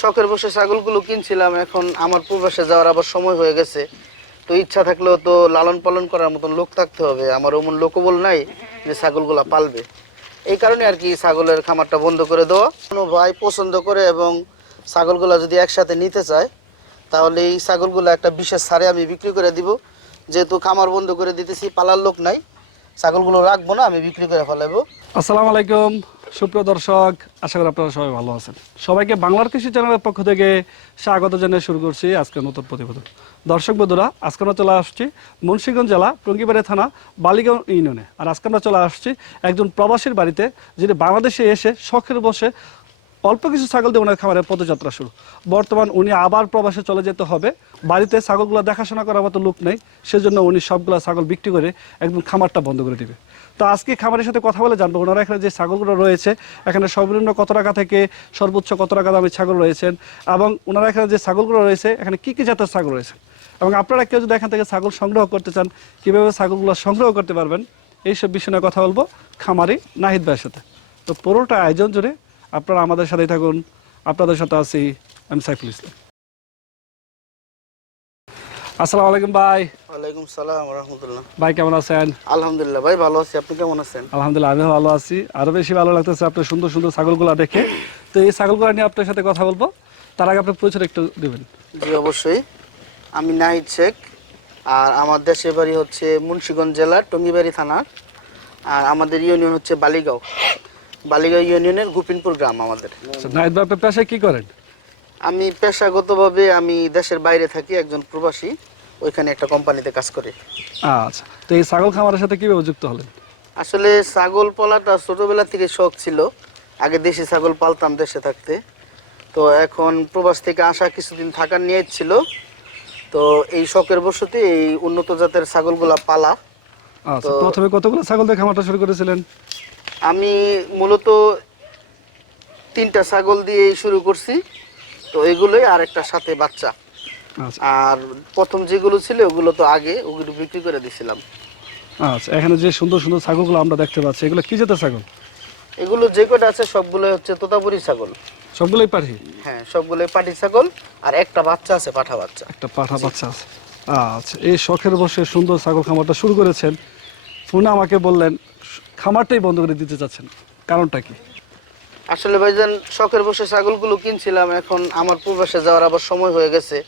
শখের বসে ছাগলগুলো কিনছিলাম, এখন আমার প্রবাসে যাওয়ার আবার সময় হয়ে গেছে। তো ইচ্ছা থাকলেও তো লালন পালন করার মতন লোক থাকতে হবে, আমার ওমন লোকবল নাই যে ছাগলগুলা পালবে। এই কারণে আর কি ছাগলের খামারটা বন্ধ করে দেওয়া। কোনো ভাই পছন্দ করে এবং ছাগলগুলা যদি একসাথে নিতে চায় তাহলে এই ছাগলগুলো একটা বিশেষ ছাড়ে আমি বিক্রি করে দিব। যেহেতু খামার বন্ধ করে দিতেছি, পালার লোক নাই, ছাগলগুলো রাখবো না, আমি বিক্রি করে ফেলাবো। আসসালামু আলাইকুম সুপ্রিয় দর্শক, আশা করি আপনারা সবাই ভালো আছেন। সবাইকে বাংলার কৃষি চ্যানেলের পক্ষ থেকে স্বাগত জানিয়ে শুরু করছি আজকে নতুন প্রতিবেদন। দর্শক বন্ধুরা, আজকে আমরা চলে আসছি মুন্সিগঞ্জ জেলা টঙ্গিবাড়ি থানা বালিগাঁও ইউনিয়নে। আর আজকে আমরা চলে আসছি একজন প্রবাসীর বাড়িতে, যিনি বাংলাদেশে এসে শখের বসে অল্প কিছু ছাগল দিয়ে ওনার খামারের পদযাত্রা শুরু। বর্তমান উনি আবার প্রবাসে চলে যেতে হবে, বাড়িতে ছাগলগুলো দেখাশোনা করার মতো লোক নেই, সেজন্য উনি সবগুলো ছাগল বিক্রি করে একদম খামারটা বন্ধ করে দিবে। তো আজকে খামারের সাথে কথা বলে জানবো ওনারা এখানে যে ছাগলগুলো রয়েছে, এখানে সর্বনিম্ন কত টাকা থেকে সর্বোচ্চ কত টাকা দামের ছাগল রয়েছেন, এবং ওনারা এখানে যে ছাগলগুলো রয়েছে এখানে কী কী জাতের ছাগল রয়েছে, এবং আপনারা কেউ যদি এখান থেকে ছাগল সংগ্রহ করতে চান কীভাবে ছাগলগুলো সংগ্রহ করতে পারবেন, এইসব বিষয় নিয়ে কথা বলবো খামারি নাহিদ ভাইয়ের সাথে। তো পুরোটা আয়োজন জুড়ে আপনারা আমাদের সাথেই থাকুন। আপনাদের সাথে আছি আমি সাইফুল ইসলাম। আসসালামু আলাইকুম ভাই। ওয়ালাইকুম সালাম রাহমাতুল্লাহ। ভাই কেমন আছেন? আলহামদুলিল্লাহ ভাই, ভালো আছি, আপনি কেমন আছেন? আলহামদুলিল্লাহ আমিও ভালো আছি। আরো বেশি ভালো লাগতেছে আপনার সুন্দর সুন্দর ছাগলগুলো দেখে। তো এই ছাগলগুলো নিয়ে আপনার সাথে কথা বলবো, তার আগে আপনার পরিচয় একটু দেবেন। জি অবশ্যই, আমি নাহিদ শেখ, আর আমার দেশের বাড়ি হচ্ছে মুন্সিগঞ্জ জেলার টঙ্গিবাড়ি থানা, আর আমাদের ইউনিয়ন হচ্ছে বালিগাঁও। বালিগাঁও ইউনিয়নের গোপিনপুর গ্রাম আমাদের। নাহিদ ভাই, আপনার পেশায় কি করেন? আমি পেশাগতভাবে আমি দেশের বাইরে থাকি, একজন প্রবাসী, ওইখানে একটা কোম্পানিতে কাজ করি। আচ্ছা, তো এই ছাগল খামারের সাথে কিভাবে যুক্ত হলেন? আসলে ছাগল পালাটা ছোটবেলা থেকে শখ ছিল, আগে দেশি ছাগল পালতাম দেশে থাকতে। তো এখন প্রবাস থেকে আসা কিছুদিন থাকার নিয়ত ছিল, তো এই শখের বশতে এই উন্নত জাতের ছাগলগুলা পালা। আচ্ছা, প্রথমে কতগুলো ছাগল দিয়ে খামারটা শুরু করেছিলেন? আমি মূলত 3টা ছাগল দিয়ে শুরু করছি, তো এগুলোই আর একটা সাথে বাচ্চা। আচ্ছা আর প্রথম যেগুলো ছিল ওগুলো তো আগে ওগুলো বিক্রি করে দিয়েছিলাম। আচ্ছা, এখানে যে সুন্দর সুন্দর ছাগলগুলো আমরা দেখতে পাচ্ছি, এগুলো কি জাতের ছাগল? এগুলো যে কটা আছে সবগুলো হচ্ছে তোতাপুরি ছাগল। সবগুলোই পাঠি? হ্যাঁ, সবগুলোই পাটি ছাগল, আর একটা বাচ্চা আছে, পাঠা বাচ্চা। একটা পাঠা বাচ্চা আছে। আচ্ছা, এই শখের বসে সুন্দর ছাগল খামারটা শুরু করেছেন, ফোনে আমাকে বললেন খামারটাই বন্ধ করে দিতে চাচ্ছেন, কারণটা কি? আসলে ভাইজান, শখের বসে ছাগলগুলো কিনছিলাম, এখন আমার প্রবাসে যাওয়ার আবার সময় হয়ে গেছে।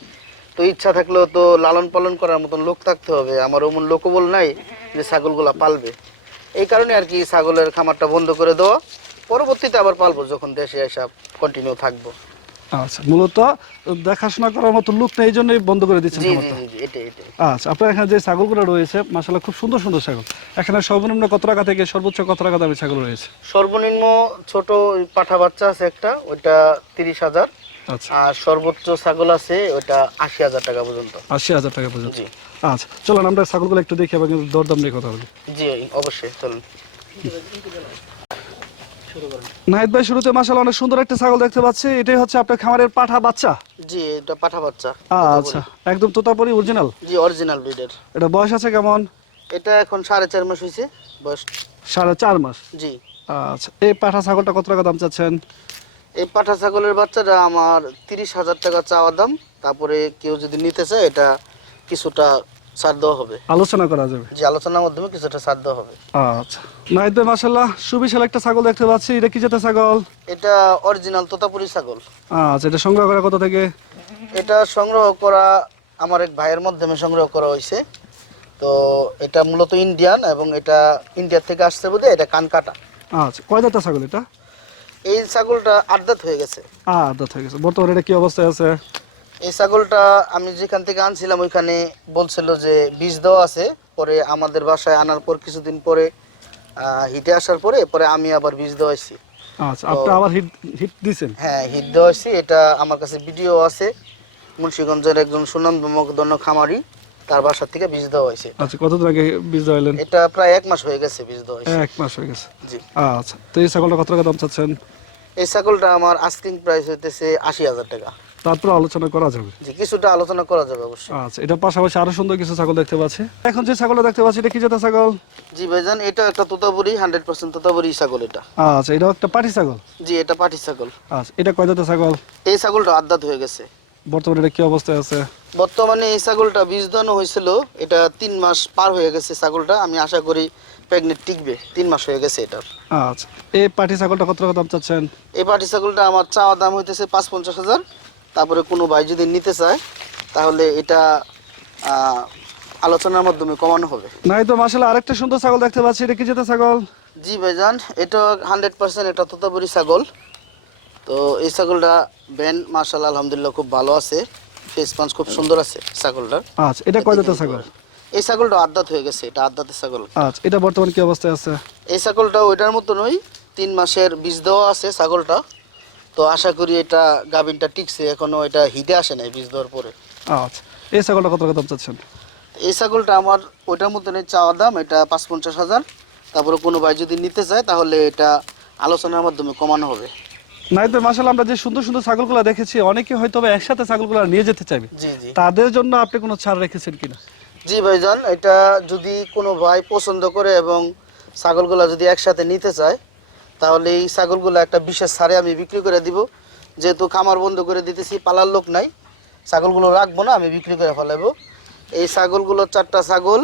তো ইচ্ছা থাকলেও তো লালন পালন করার মতন লোক থাকতে হবে, আমার ওমন লোকবল নাই যে ছাগলগুলা পালবে। এই কারণে আর কি ছাগলের খামারটা বন্ধ করে দেওয়া, পরবর্তীতে আবার পালবো যখন দেশে এসে কন্টিনিউ থাকবো। আচ্ছা, মূলত দেখাশোনা করার মতো লোক নেই, এই জন্যই বন্ধ করে দিচ্ছেন জি জি খামারটা। জি জি, এটাই এটাই। আচ্ছা, আপনার এখানে যে ছাগলগুলো রয়েছে মাশাআল্লাহ খুব সুন্দর সুন্দর ছাগল। এখানে সর্বনিম্ন কত টাকা থেকে সর্বোচ্চ কত টাকা দামের ছাগল রয়েছে? সর্বনিম্ন ছোট ওই পাঠা বাচ্চা আছে একটা, ওইটা 30,000। আচ্ছা, আর সর্বোচ্চ ছাগল আছে ওইটা 80,000 টাকা পর্যন্ত। 80,000 টাকা পর্যন্ত। জি আচ্ছা, চলুন আমরা ছাগলগুলো একটু দেখি এবং দরদাম নিয়ে কথা বলি। জি অবশ্যই, চলুন। নাহিদ ভাই, শুরুতে মাশাআল্লাহ অনেক সুন্দর একটা ছাগল দেখতে পাচ্ছি, এটাই হচ্ছে আপনার খামারের পাঠা বাচ্চা? জি, এটা পাঠা বাচ্চা। আচ্ছা, একদম তোতাপুরি অরিজিনাল? জি, অরিজিনাল ব্রিডের। এটা বয়স আছে কেমন? এটা এখন 4.5 মাস হয়েছে বয়স। 4.5 মাস? জি। আচ্ছা, এই পাঠা ছাগলটা কত টাকা দাম চাচ্ছেন? এই পাঠা ছাগলের বাচ্চাটা আমার 30,000 টাকা চাওয়া দাম। তারপরে কেউ যদি নিতে চায় এটা কিছুটা ছাড় দেওয়া হবে। আলোচনা করা যাবে? জি, আলোচনার মাধ্যমে কিছুটা ছাড় দেওয়া হবে। আচ্ছা, নাহিদ ভাই মাশাআল্লাহ সুবিশাল একটা ছাগল দেখতে পাচ্ছি, এটা কি জাতের ছাগল? এটা অরিজিনাল তোতাপুরি ছাগল। আচ্ছা, এটা সংগ্রহ করা কত থেকে? এটা সংগ্রহ করা আমার এক ভাইয়ের মাধ্যমে সংগ্রহ করা হয়েছে। তো এটা মূলত ইন্ডিয়ান, এবং এটা ইন্ডিয়া থেকে আসছে বোধহয়, এটা কান কাটা। আচ্ছা, কয় দাঁতের ছাগল এটা? এই ছাগলটা 8 দাঁত হয়ে গেছে। দাঁত হয়ে গেছে। বর্তমানে এটা কি অবস্থায় আছে? এই ছাগলটা আমি যেখান থেকে আনছিলাম ওইখানে বলছিল যে বীজ দেওয়া আছে, পরে আমাদের বাসায় আনার পর কিছুদিন পরে হিটে আসার পরে পরে আমি আবার বীজ দেওয়াইছি। আচ্ছা, আপনি আবার হিট হিট দিয়েছেন? হ্যাঁ, হিট দেওয়াইছি। এটা আমার কাছে ভিডিও আছে, মুন্সিগঞ্জের একজন সুনামধন্য খামারি, তার বাসা থেকে বীজ দেওয়া হয়েছে। আচ্ছা, কতদিন আগে বীজ দেওয়ালেন? এটা প্রায় 1 মাস হয়ে গেছে বীজ দেওয়া হয়েছে। 1 মাস হয়ে গেছে। জি। আচ্ছা, তো এই ছাগলটা কত টাকা দাম চাচ্ছেন? এই ছাগলটা আমার আস্কিং প্রাইস হইতেছে ৮০,০০০ টাকা। তারপর আলোচনা করা যাবে। জি, কিছুটা আলোচনা করা যাবে অবশ্যই। আচ্ছা, এটা পাশাপাশি আরো সুন্দর কিছু ছাগল দেখতে পাচ্ছি। এখন যে ছাগলটা দেখতে পাচ্ছি এটা কি জাতের ছাগল? জি ভাইজান, এটা একটা তোতাপুরি, 100% তোতাপুরি ছাগল এটা। আচ্ছা, এটা একটা পাটি ছাগল। জি, এটা পাটি ছাগল। আচ্ছা, এটা কয় জাতের ছাগল? এই ছাগলটা আদ্দাত হয়ে গেছে। বর্তমানে এটা কি অবস্থায় আছে? বর্তমানে এই ছাগলটা বীজ দানো হয়েছিল, এটা 3 মাস পার হয়ে গেছে ছাগলটা। আমি আশা করি প্রেগনেন্ট টিকবে, 3 মাস হয়ে গেছে এটার। আচ্ছা, এই পাটি ছাগলটা কত টাকা দাম চাচ্ছেন? এই পাটি ছাগলটা আমার চাওয়া দাম হইতেছে ৫-৫০,০০০। তারপরে কোনো ভাই যদি নিতে চায় তাহলে এটা আলোচনার মাধ্যমে কমানো হবে। নাই তো মাশাআল্লাহ, আরেকটা সুন্দর ছাগল দেখতে পাচ্ছি, এটা কি জাতের ছাগল? জি ভাইজান, এটা 100% এটা তোতাপুরি ছাগল। তো এই ছাগলটা ব্যান্ড মাশাআল্লাহ আলহামদুলিল্লাহ খুব ভালো আছে, ফেস পাঞ্চ খুব সুন্দর আছে ছাগলটার। আচ্ছা, এটা কয় জাতের ছাগল? এই ছাগলটা আদ্দাত হয়ে গেছে, এটা আদ্দাতের ছাগল। আচ্ছা, এটা বর্তমানে কি অবস্থায় আছে? এই ছাগলটা ওইটার মতনই 3 মাসের বীজ দেওয়া আছে ছাগলটা। তো আশা করি এটা গাভিনটা টিকছে, এখনো এটা হিটে আসে নাই বীজ দেওয়ার পরে। আচ্ছা, এই ছাগলটা কত টাকা দাম চাচ্ছেন? এই ছাগলটা আমার ওইটার মতনই চাওয়া দাম, এটা ৫-৫০,০০০। তারপরে কোনো ভাই যদি নিতে চায় তাহলে এটা আলোচনার মাধ্যমে কমানো হবে। নাই তো মাশাআল্লাহ, আমরা যে সুন্দর সুন্দর ছাগলগুলো দেখেছি, অনেকে হয়তো বা একসাথে ছাগলগুলো নিয়ে যেতে চাইবে, জি জি। তাদের জন্য আপনি কোনো ছাড় রেখেছেন কিনা? জি ভাইজান, এটা যদি কোনো ভাই পছন্দ করে এবং ছাগলগুলো যদি একসাথে নিতে চায় তাহলে এই ছাগলগুলো একটা বিশেষ ছাড়ে আমি বিক্রি করে দিব। যেহেতু খামার বন্ধ করে দিতেছি, পালার লোক নাই, ছাগলগুলো রাখবো না, আমি বিক্রি করে ফেলাবো। এই ছাগলগুলো 4টা ছাগল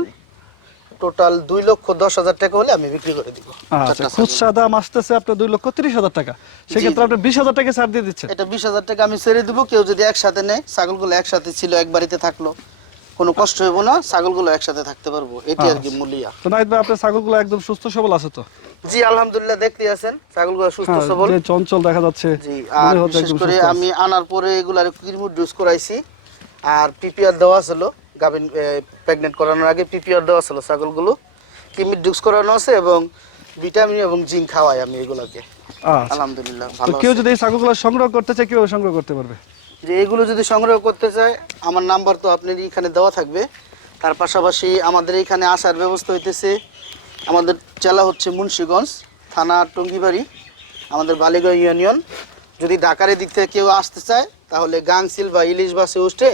টোটাল 2,10,000 টাকা হলে আমি বিক্রি করে দিব। আচ্ছা, খুচরা দাম আসতেছে আপনার 2,30,000 টাকা, সেক্ষেত্রে আপনি 20,000 টাকা ছাড় দিয়ে দিচ্ছেন। এটা 20,000 টাকা আমি ছেড়ে দিব। কেউ যদি একসাথে নেয়, ছাগলগুলো একসাথে ছিল, এক বাড়িতে থাকলো, কোনো কষ্ট হইব না, ছাগলগুলো একসাথে থাকতে পারবো, এটি আর কি মূল্যা। তো নাইত ভাই, আপনার ছাগলগুলো একদম সুস্থ সবল আছে তো? জি আলহামদুলিল্লাহ, দেখতে আছেন ছাগলগুলো সুস্থ হ্যাঁ, সবল। যে চঞ্চল দেখা যাচ্ছে, জি, মনে আর হচ্ছে বিশেষ একদম করে সুস্থ আছে। আমি আনার পরে এগুলার কিরমুট ডোজ করাইছি, আর পিপিআর দেওয়া ছিল গাভিন প্রেগনেন্ট করানোর আগে, পিপিআর দেওয়া ছিল ছাগলগুলো, কিমিট ডোজ করানো আছে এবং ভিটামিন এবং জিঙ্ক খাওয়াই আমি এগুলোকে। আচ্ছা, আলহামদুলিল্লাহ তো ভালো কেউ আছে। যদি এই ছাগলগুলো সংগ্রহ করতে চায়, কেউ সংগ্রহ করতে পারবে? যে এগুলো যদি সংগ্রহ করতে চায়, আমার নাম্বার তো আপনার এখানে দেওয়া থাকবে। তার পাশাপাশি আমাদের এখানে আসার ব্যবস্থা হইতেছে, আমাদের জেলা হচ্ছে মুন্সিগঞ্জ, থানা টঙ্গিবাড়ি, আমাদের বালিগঞ্জ ইউনিয়ন। যদি ঢাকার দিক থেকে কেউ আসতে চায় তাহলে গাংসিল বা ইলিশ বাসে উঠে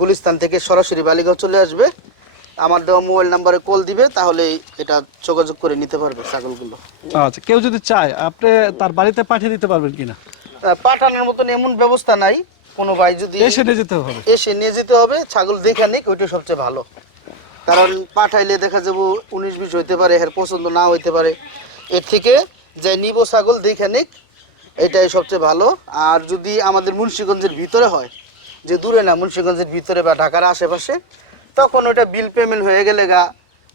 গুলিস্তান থেকে সরাসরি বালিগঞ্জ চলে আসবে, আমার দেওয়া মোবাইল নাম্বারে কল দিবে, তাহলে এটা যোগাযোগ করে নিতে পারবে ছাগলগুলো। আচ্ছা, কেউ যদি চায় আপনি তার বাড়িতে পাঠিয়ে দিতে পারবেন কিনা? পাঠানোর মতন এমন ব্যবস্থা নাই, কোনো ভাই যদি এসে নিয়ে যেতে হবে? এসে নিয়ে যেতে হবে, ছাগল দেখে নিক, ওইটা সবচেয়ে ভালো। কারণ পাঠাইলে দেখা যাবো 19-20 হইতে পারে, এর পছন্দ না হইতে পারে, এর থেকে যে নিব ছাগল দেখে নিক, এটাই সবচেয়ে ভালো। আর যদি আমাদের মুন্সিগঞ্জের ভিতরে হয়, যে দূরে না, মুন্সিগঞ্জের ভিতরে বা ঢাকার আশেপাশে, তখন ওইটা বিল পেমেন্ট হয়ে গেলে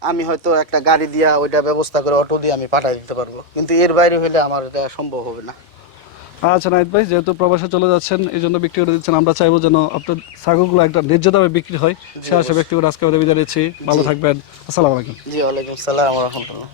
আমি হয়তো একটা গাড়ি দিয়া ওইটা ব্যবস্থা করে অটো দিয়ে আমি পাঠাই দিতে পারবো, কিন্তু এর বাইরে হলে আমার এটা সম্ভব হবে না। আচ্ছা নাহিদ ভাই, যেহেতু প্রবাসে চলে যাচ্ছেন এই জন্য বিক্রি করে দিচ্ছেন, আমরা চাইবো যেন আপনার ছাগলগুলো একটা ন্যায্য দামে বিক্রি হয়। সে আশা ব্যক্তি করে আজকে আমাদের বিদায় নিচ্ছি। ভালো থাকবেন। আসসালামু আলাইকুম। জি, ওয়ালাইকুম সালাম ওয়া রাহমাতুল্লাহ।